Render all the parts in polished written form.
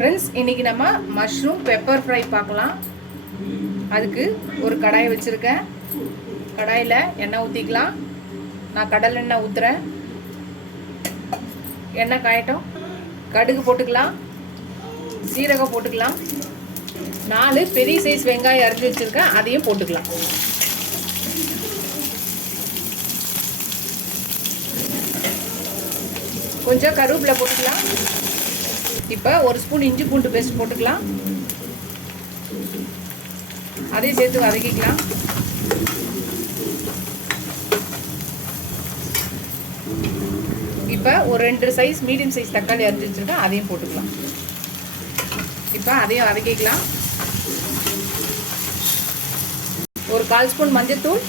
Friends, இன்றைக்கி நம்ம mushroom pepper fry பார்க்கலாம். அதுக்கு ஒரு கடாயை வச்சுருக்கேன். கடாயில் எண்ணெய் ஊற்றிக்கலாம். நான் கடலை எண்ணெய் ஊற்றுறேன். எண்ணெய் காயட்டும். கடுகு போட்டுக்கலாம், சீரகம் போட்டுக்கலாம். 4 பெரிய சைஸ் வெங்காயம் அரைச்சி வச்சுருக்கேன், அதையும் போட்டுக்கலாம். கொஞ்சம் கருவேப்பிலை போட்டுக்கலாம். இப்போ 1 ஸ்பூன் இஞ்சி பூண்டு பேஸ்ட் போட்டுக்கலாம். அதையும் சேர்த்து வதக்கிக்கலாம். இப்போ ஒரு 2 சைஸ் மீடியம் சைஸ் தக்காளி அரைச்சி வச்சுருக்கேன், அதையும் போட்டுக்கலாம். இப்போ அதையும் வதக்கிக்கலாம். ஒரு 1/4 ஸ்பூன் மஞ்சள்தூள்,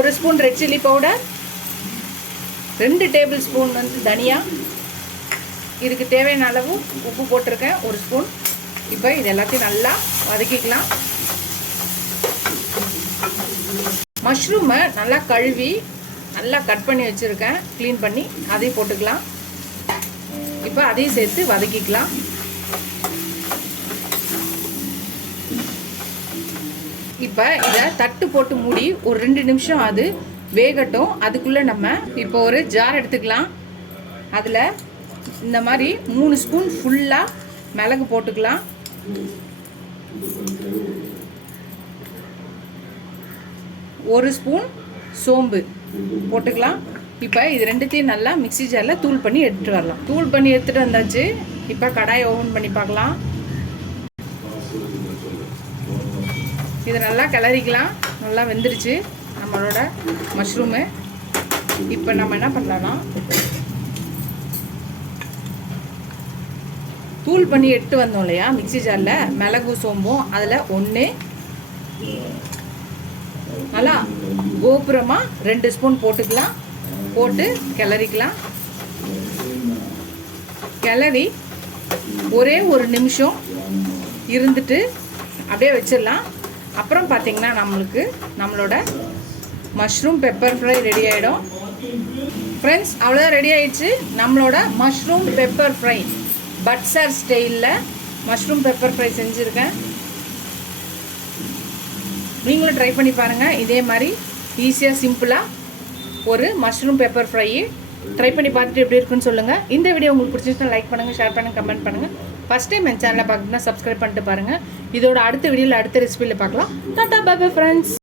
1 spoon red chilli powder, 2 table spoon தனியா, இதுக்கு தேவையான அளவு உப்பு போட்டிருக்கேன், 1 ஸ்பூன். இப்போ இது எல்லாத்தையும் நல்லா வதக்கிக்கலாம். மஷ்ரூமை நல்லா கழுவி நல்லா கட் பண்ணி வச்சுருக்கேன், க்ளீன் பண்ணி அதையும் போட்டுக்கலாம். இப்போ அதையும் சேர்த்து வதக்கிக்கலாம். இப்போ இதை தட்டு போட்டு மூடி ஒரு 2 நிமிஷம் அது வேகட்டும். அதுக்குள்ளே நம்ம இப்போ ஒரு ஜார் எடுத்துக்கலாம். அதில் இந்த மாதிரி 3 ஸ்பூன் ஃபுல்லாக மிளகு போட்டுக்கலாம். 1 ஸ்பூன் சோம்பு போட்டுக்கலாம். இப்போ இது ரெண்டுத்தையும் நல்லா மிக்ஸி ஜாரில் தூள் பண்ணி எடுத்துகிட்டு வரலாம். தூள் பண்ணி எடுத்துகிட்டு வந்தாச்சு. இப்போ கடாயை ஓப்பன் பண்ணி பார்க்கலாம். இதை நல்லா கிளறிக்கலாம். நல்லா வெந்துருச்சு நம்மளோட மஷ்ரூமு. இப்போ நம்ம என்ன பண்ணலாம்னா, தூள் பண்ணி எடுத்து வந்தோம் இல்லையா மிக்ஸி ஜாரில், மிளகு சோம்பும் அதில் 1 நல்லா கோபுரமாக 2 ஸ்பூன் போட்டுக்கலாம். போட்டு கிளறிக்கலாம். கிளறி ஒரே 1 நிமிஷம் இருந்துட்டு அப்படியே வச்சிடலாம். அப்புறம் பார்த்திங்கன்னா நம்மளோட மஷ்ரூம் பெப்பர் ஃப்ரை ரெடி ஆகிடும். ஃப்ரெண்ட்ஸ், அவ்வளோதான், ரெடி ஆகிடுச்சு நம்மளோட மஷ்ரூம் பெப்பர் ஃப்ரை. பட்சர் ஸ்டைலில் மஷ்ரூம் பெப்பர் ஃப்ரை செஞ்சுருக்கேன். நீங்களும் ட்ரை பண்ணி பாருங்கள். இதே மாதிரி ஈஸியாக சிம்பிளாக ஒரு மஷ்ரூம் பெப்பர் ஃப்ரை ட்ரை பண்ணி பார்த்துட்டு எப்படி இருக்குன்னு சொல்லுங்கள். இந்த வீடியோ உங்களுக்கு பிடிச்சிருந்தா லைக் பண்ணுங்கள், ஷேர் பண்ணுங்கள், கமெண்ட் பண்ணுங்கள். ஃபஸ்ட் டைம் என் சேனலை பார்க்கணுன்னா சப்ஸ்கிரைப் பண்ணிட்டு பாருங்கள். இதோட அடுத்த வீடியோவில் அடுத்த ரெசிபியில் பார்க்கலாம். Tata, bye bye friends.